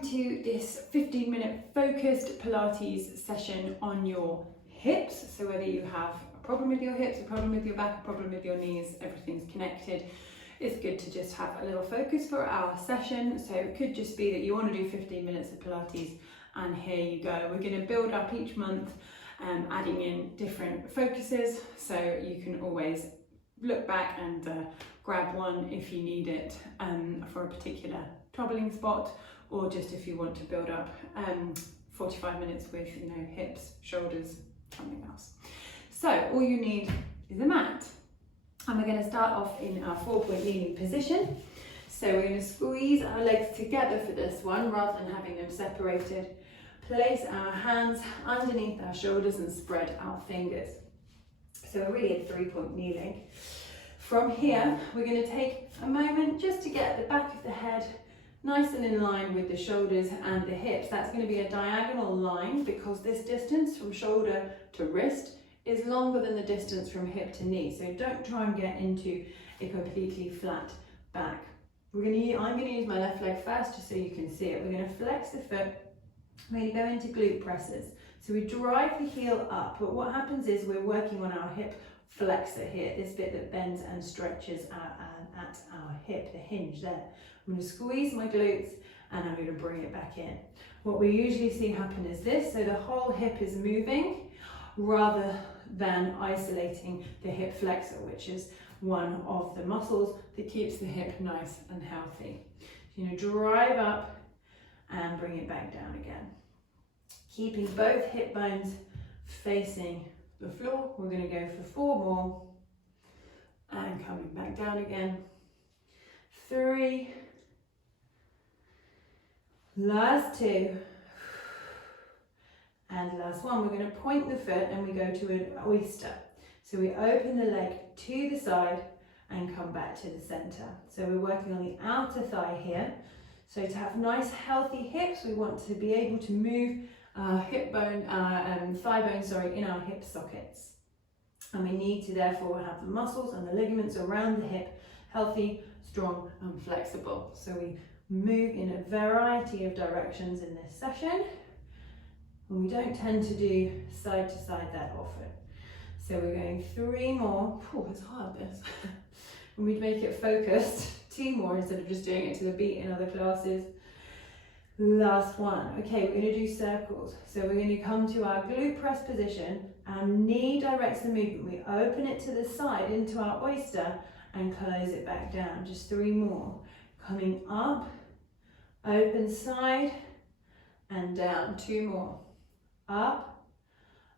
into this 15-minute focused Pilates session on your hips. So whether you have a problem with your hips, a problem with your back, a problem with your knees, everything's connected. It's good to just have a little focus for our session. So it could just be that you want to do 15 minutes of Pilates, and here you go. We're going to build up each month, adding in different focuses, so you can always look back and grab one if you need it for a particular troubling spot, or just if you want to build up 45 minutes with, hips, shoulders, something else. So all you need is a mat, and we're going to start off in our 4-point kneeling position. So we're going to squeeze our legs together for this one rather than having them separated. Place our hands underneath our shoulders and spread our fingers. So we're really at 3-point kneeling. From here, we're going to take a moment just to get the back of the head nice and in line with the shoulders and the hips. That's going to be a diagonal line because this distance from shoulder to wrist is longer than the distance from hip to knee. So don't try and get into a completely flat back. I'm going to use my left leg first just so you can see it. We're going to flex the foot. We're going to go into glute presses. So we drive the heel up, but what happens is we're working on our hip flexor here, this bit that bends and stretches at our hip, the hinge there. I'm going to squeeze my glutes and I'm going to bring it back in. What we usually see happen is this, so the whole hip is moving rather than isolating the hip flexor, which is one of the muscles that keeps the hip nice and healthy. So, drive up and bring it back down again. Keeping both hip bones facing the floor. We're going to go for 4 more and coming back down again. 3, last 2, and last 1. We're going to point the foot and we go to an oyster. So we open the leg to the side and come back to the center. So we're working on the outer thigh here. So to have nice healthy hips, we want to be able to move thigh bone, in our hip sockets. And we need to therefore have the muscles and the ligaments around the hip healthy, strong and flexible. So we move in a variety of directions in this session, and we don't tend to do side to side that often. So we're going 3 more. It's hard this. And we'd make it focused. 2 more instead of just doing it to the beat in other classes. Last 1. Okay, we're going to do circles. So we're going to come to our glute press position. Our knee directs the movement. We open it to the side into our oyster and close it back down. Just 3 more. Coming up, open side and down. 2 more. Up,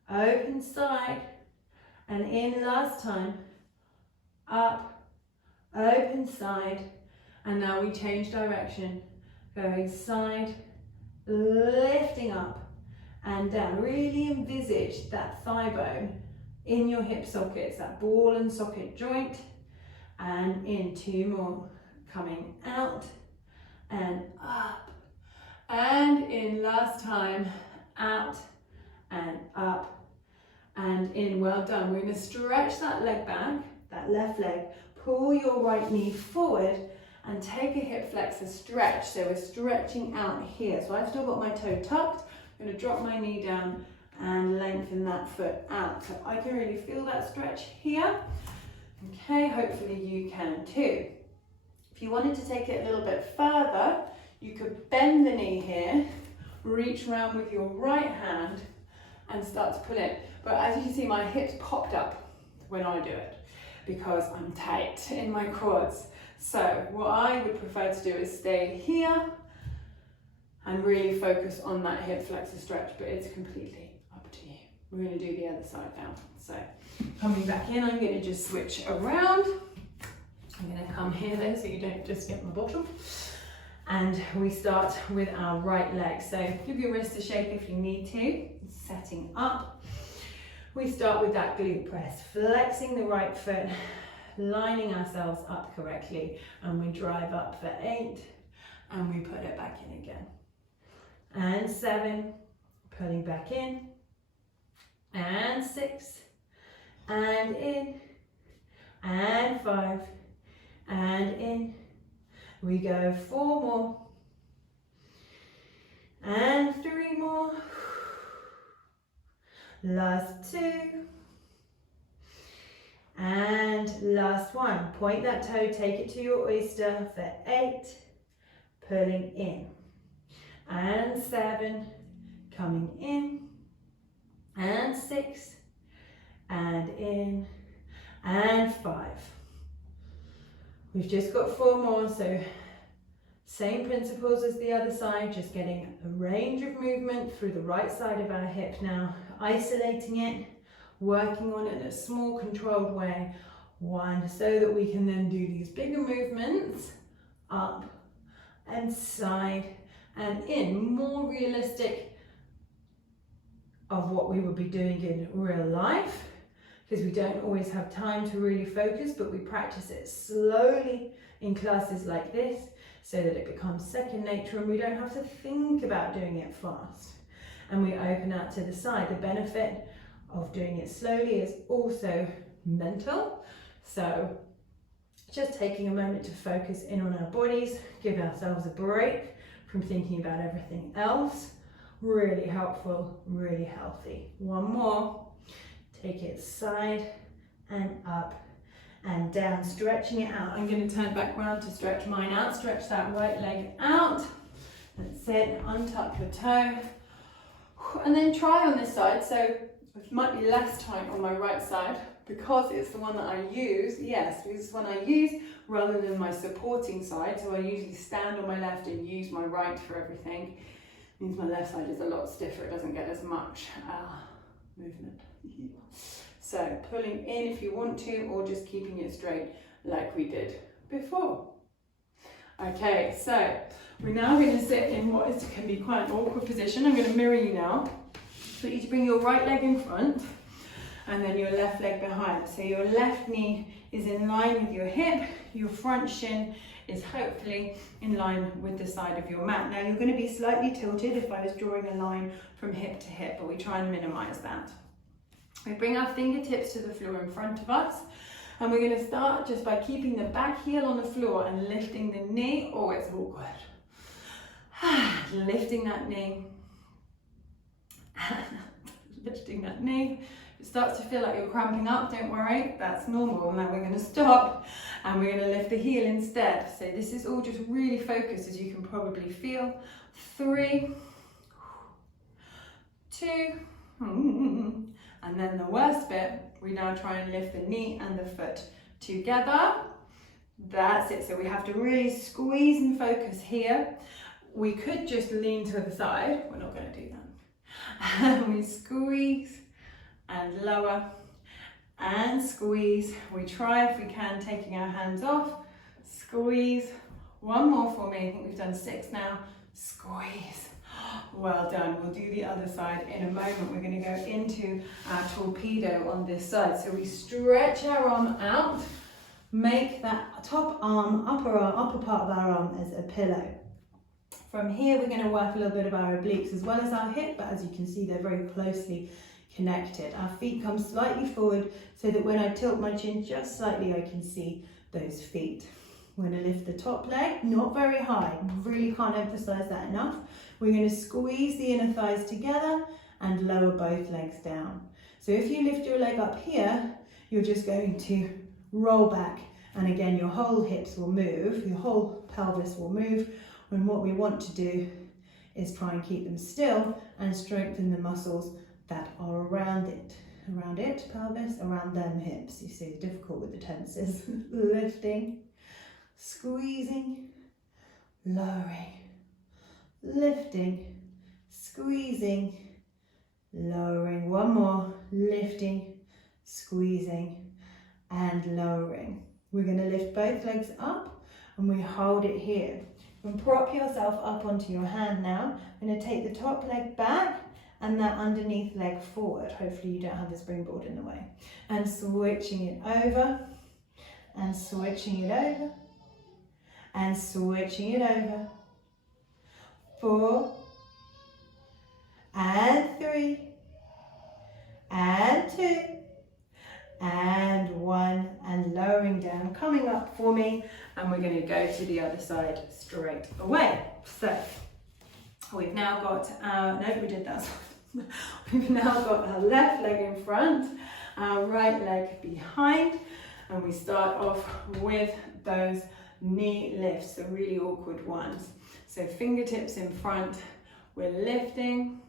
open side and in last time. Up, open side, and now we change direction. Going side, lifting up and down. Really envisage that thigh bone in your hip sockets, that ball and socket joint. And in 2 more. Coming out and up. And in last time, out and up and in. Well done. We're going to stretch that leg back, that left leg. Pull your right knee forward and take a hip flexor stretch. So we're stretching out here. So I've still got my toe tucked. I'm going to drop my knee down and lengthen that foot out. So I can really feel that stretch here. Okay, hopefully you can too. If you wanted to take it a little bit further, you could bend the knee here, reach around with your right hand and start to pull it. But as you can see, my hips popped up when I do it because I'm tight in my quads. So what I would prefer to do is stay here and really focus on that hip flexor stretch, but it's completely up to you. We're going to do the other side now. So coming back in, I'm going to just switch around. I'm going to come here then so you don't just get my bottom. And we start with our right leg. So give your wrist a shake if you need to. Setting up. We start with that glute press, flexing the right foot, lining ourselves up correctly, and we drive up for 8 and we put it back in again. And 7, pulling back in, and 6, and in, and 5, and in. We go 4 more, and 3 more. Last 2. And last 1. Point that toe, take it to your oyster for 8. Pulling in. And 7. Coming in. And 6. And in. And 5. We've just got 4 more, so same principles as the other side, just getting a range of movement through the right side of our hip now, isolating it, working on it in a small controlled way, 1, so that we can then do these bigger movements, up and side and in, more realistic of what we would be doing in real life, because we don't always have time to really focus, but we practice it slowly in classes like this so that it becomes second nature and we don't have to think about doing it fast. And we open out to the side. The benefit of doing it slowly is also mental. So just taking a moment to focus in on our bodies, give ourselves a break from thinking about everything else. Really helpful, really healthy. 1 more. Take it side and up and down, stretching it out. I'm going to turn back round to stretch mine out. Stretch that right leg out. That's it. Untuck your toe. And then try on this side. So it might be less tight on my right side because it's the one that I use. Yes, this is one I use rather than my supporting side. So I usually stand on my left and use my right for everything. It means my left side is a lot stiffer. It doesn't get as much movement. So pulling in if you want to, or just keeping it straight like we did before. Okay, so we're now going to sit in what can be quite an awkward position. I'm going to mirror you now. So you to bring your right leg in front and then your left leg behind. So your left knee is in line with your hip, your front shin is hopefully in line with the side of your mat. Now you're going to be slightly tilted if I was drawing a line from hip to hip, but we try and minimize that. We bring our fingertips to the floor in front of us, and we're going to start just by keeping the back heel on the floor and lifting the knee. Oh, it's awkward. Lifting that knee. Lifting that knee. It starts to feel like you're cramping up, don't worry, that's normal. And then we're going to stop and we're going to lift the heel instead. So this is all just really focused, as you can probably feel. 3, 2, and then the worst bit, we now try and lift the knee and the foot together. That's it. So we have to really squeeze and focus here. We could just lean to the side. We're not going to do that. We squeeze and lower and squeeze. We try, if we can, taking our hands off. Squeeze. 1 more for me. I think we've done 6 now. Squeeze. Well done. We'll do the other side in a moment. We're going to go into our torpedo on this side. So we stretch our arm out, make that top arm, upper part of our arm as a pillow. From here, we're going to work a little bit of our obliques as well as our hip, but as you can see, they're very closely connected. Our feet come slightly forward so that when I tilt my chin just slightly, I can see those feet. We're going to lift the top leg, not very high. Really can't emphasize that enough. We're going to squeeze the inner thighs together and lower both legs down. So if you lift your leg up here, you're just going to roll back. And again, your whole hips will move, your whole pelvis will move. When what we want to do is try and keep them still and strengthen the muscles that are around it, pelvis, around them hips. You see, it's difficult with the tenses. Lifting, squeezing, lowering, lifting, squeezing, lowering. 1 more, lifting, squeezing, and lowering. We're going to lift both legs up and we hold it here. And prop yourself up onto your hand now. I'm going to take the top leg back and that underneath leg forward. Hopefully you don't have the springboard in the way. And switching it over, and switching it over, and switching it over. 4, and 3, and 2, and 1, and lowering down, coming up for me, and we're going to go to the other side straight away. So We've now got our, no, we did that. We've now got our left leg in front, our right leg behind, and we start off with those knee lifts, the really awkward ones. So fingertips in front, we're lifting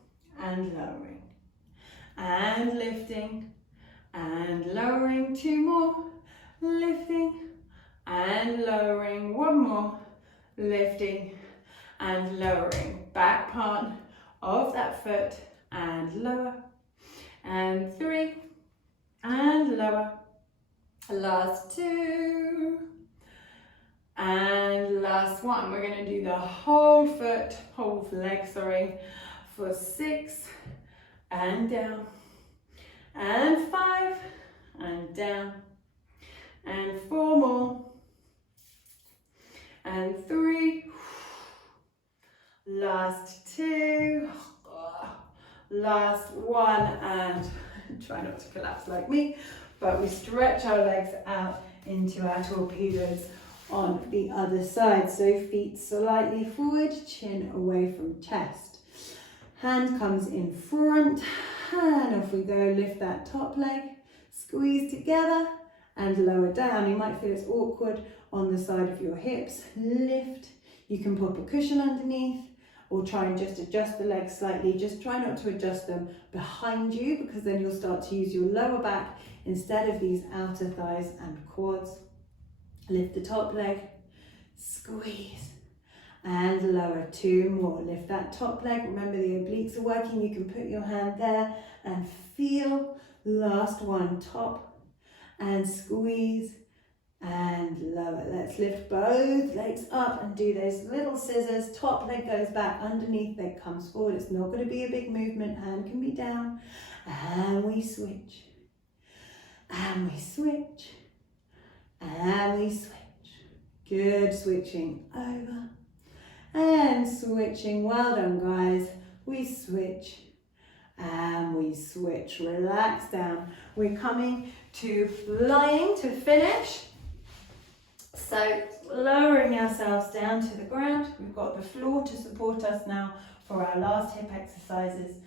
and lowering, and lifting and lowering. 2 more, lifting and lowering. 1 more, lifting and lowering. Back part of that foot and lower, and 3 and lower. Last 2 and last 1. We're going to do the whole foot, whole leg, sorry, for 6 and down, and 5 and down, and 4 more, and 3, last 2, last 1, and try not to collapse like me, but we stretch our legs out into our torpedoes on the other side. So feet slightly forward, chin away from chest. Hand comes in front, and off we go. Lift that top leg, squeeze together and lower down. You might feel it's awkward on the side of your hips. Lift. You can pop a cushion underneath, or try and just adjust the legs slightly. Just try not to adjust them behind you, because then you'll start to use your lower back instead of these outer thighs and quads. Lift the top leg, squeeze and lower. 2 more. Lift that top leg. Remember, the obliques are working. You can put your hand there and feel. Last 1, top and squeeze and lower. Let's lift both legs up and do those little scissors. Top leg goes back, underneath leg comes forward. It's not going to be a big movement. Hand can be down, and we switch, and we switch, and we switch. Good. Switching over and switching. Well done, guys. We switch and we switch. Relax down. We're coming to lying to finish. So lowering ourselves down to the ground. We've got the floor to support us now for our last hip exercises.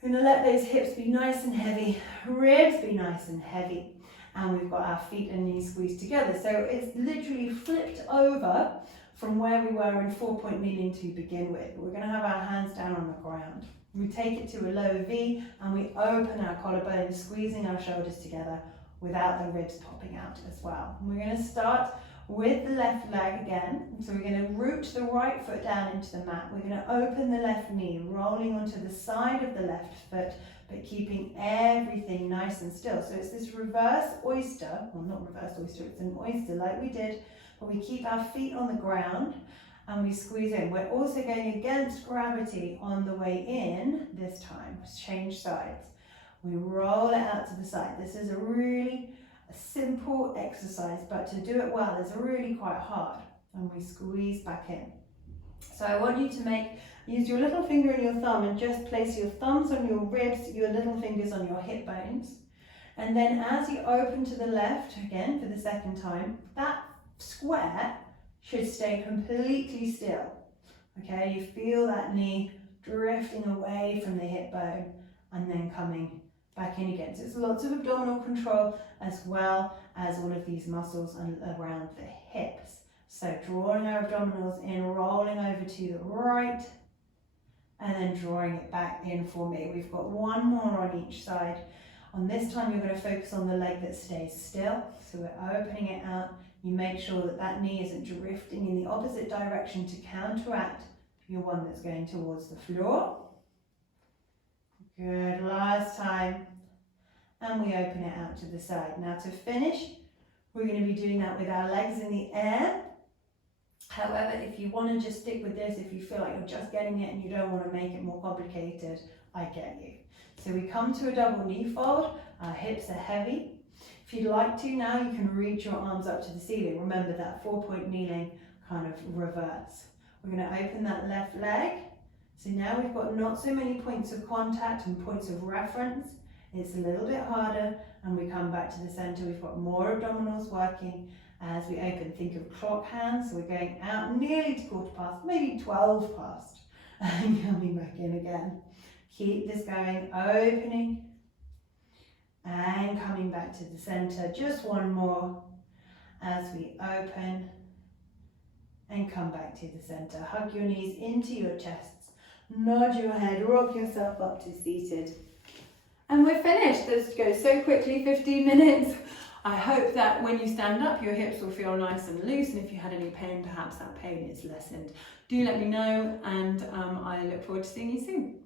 We're going to let those hips be nice and heavy, ribs be nice and heavy, and we've got our feet and knees squeezed together. So it's literally flipped over from where we were in 4-point kneeling to begin with. We're going to have our hands down on the ground. We take it to a low V, and we open our collarbone, squeezing our shoulders together without the ribs popping out as well. And we're going to start with the left leg again. So we're going to root the right foot down into the mat. We're going to open the left knee, rolling onto the side of the left foot, but keeping everything nice and still. So it's this reverse oyster, well, not reverse oyster, it's an oyster like we did, but we keep our feet on the ground and we squeeze in. We're also going against gravity on the way in this time. Let's change sides. We roll it out to the side. This is a really simple exercise, but to do it well is really quite hard. And we squeeze back in. So I want you to use your little finger and your thumb and just place your thumbs on your ribs, your little fingers on your hip bones. And then as you open to the left, again for the second time, that square should stay completely still. Okay, you feel that knee drifting away from the hip bone and then coming back in again. So it's lots of abdominal control as well as all of these muscles around the hips. So drawing our abdominals in, rolling over to the right, and then drawing it back in for me. We've got 1 more on each side. On this time, you're going to focus on the leg that stays still. So we're opening it out. You make sure that that knee isn't drifting in the opposite direction to counteract your one that's going towards the floor. Good, last time. And we open it out to the side. Now to finish, we're going to be doing that with our legs in the air. However, if you want to just stick with this, if you feel like you're just getting it and you don't want to make it more complicated, I get you. So we come to a double knee fold, our hips are heavy. If you'd like to now, you can reach your arms up to the ceiling. Remember that 4-point kneeling kind of reverse. We're going to open that left leg. So now we've got not so many points of contact and points of reference. It's a little bit harder, and we come back to the center. We've got more abdominals working as we open. Think of clock hands. So we're going out nearly to 1/4 past, maybe 12 past. and coming back in again. Keep this going, opening and coming back to the center. Just one more as we open and come back to the center. Hug your knees into your chests, nod your head, rock yourself up to seated. And we're finished. This goes so quickly, 15 minutes. I hope that when you stand up, your hips will feel nice and loose, and if you had any pain, perhaps that pain is lessened. Do let me know, and I look forward to seeing you soon.